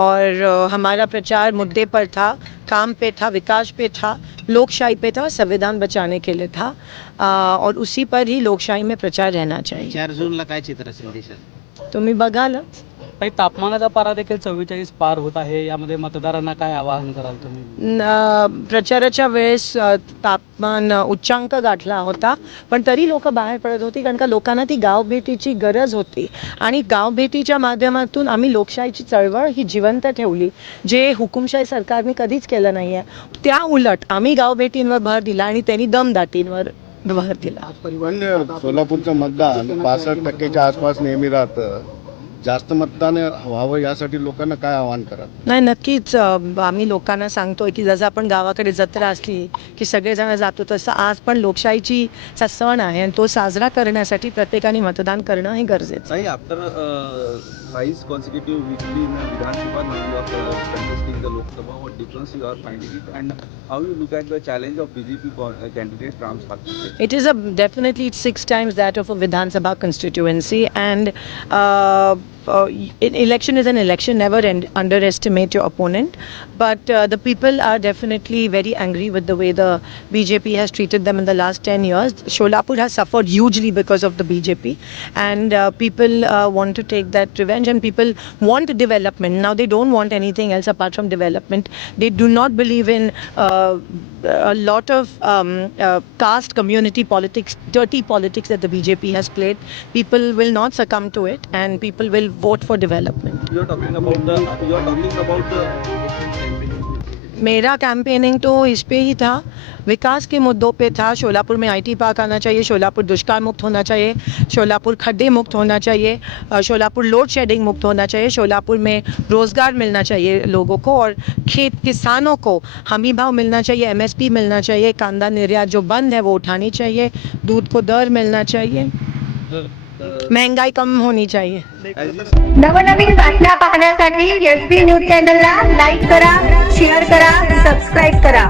और हमारा प्रचार मुद्दे पर था, काम पे था, विकास पे था, लोकशाही पे था, संविधान बचाने के लिए था और उसी पर ही लोकशाही में प्रचार रहना चाहिए. 4 जूनला काय चित्र असेल देशात? तुम्ही बघालच. काही तापमानाचा पारा देखील 44 पार होत आहे. यामध्ये मतदारांना काय आवाहन कराल तुम्ही? प्रचाराच्या वेळेस तापमान उच्चांक गाठला होता, पण तरी लोक बाहेर पडत होती कारण का लोकांना ती गावभेटीची गरज होती आणि गावभेटीच्या माध्यमातून आम्ही लोकशाहीची चळवळ ही जिवंत ठेवली, जे हुकुमशाही सरकारने कधीच केलं नाही आहे. त्या उलट आम्ही गावभेटींवर भर दिला आणि त्यांनी दमदाटींवर भर दिला. पण सोलापूरचं मतदान 65% आसपास नेहमी राहतं. जास्त मतदान व्हावं यासाठी लोकांना काय आवाहन कराल? नाही, नक्कीच आम्ही लोकांना सांगतोय की जसं आपण गावाकडे जत्रा असली की सगळेजण जातो, तसं आज पण लोकशाहीची चा सण आहे आणि तो साजरा करण्यासाठी प्रत्येकाने मतदान करणं हे गरजेचं आहे. After 5 consecutive weekly in Vidhan Sabha, now you are contesting the Lok Sabha. What difference you are finding it, and how you look at the challenge of BJP candidate Ram Saathi? It is definitely 6 times that of a Vidhan Sabha constituency, and election is an election. Never underestimate your opponent. But the people are definitely very angry with the way the BJP has treated them in the last 10 years. Sholapur has suffered hugely because of the BJP, and people want to take that revenge, and people want development. Now they don't want anything else apart from development. They do not believe in a lot of caste community politics, dirty politics that the BJP has played. People will not succumb to it, and people will vote for development. You are talking about the मेरा campaigning तो इस पे ही था, विकास के मुद्दों पे था. शोलापुर में IT park आना चाहिए, शोलापुर दुष्काल मुक्त होना चाहिए, शोलापुर खड्डे मुक्त होना चाहिए, शोलापुर लोड शेडिंग मुक्त होना चाहिए, शोलापुर में रोज़गार मिलना चाहिए लोगों को, और किसानों को हमी भाव मिलना चाहिए, एमएसपी मिलना चाहिए, कांदा निर्यात जो बंद है वो उठानी चाहिए, दूध को दर मिलना चाहिए, महंगाई कम होनी चाहिए. नवनवीन बातम्या पाहण्यासाठी एसबी न्यूज चॅनलला लाईक करा, शेअर करा, सबस्क्राईब करा.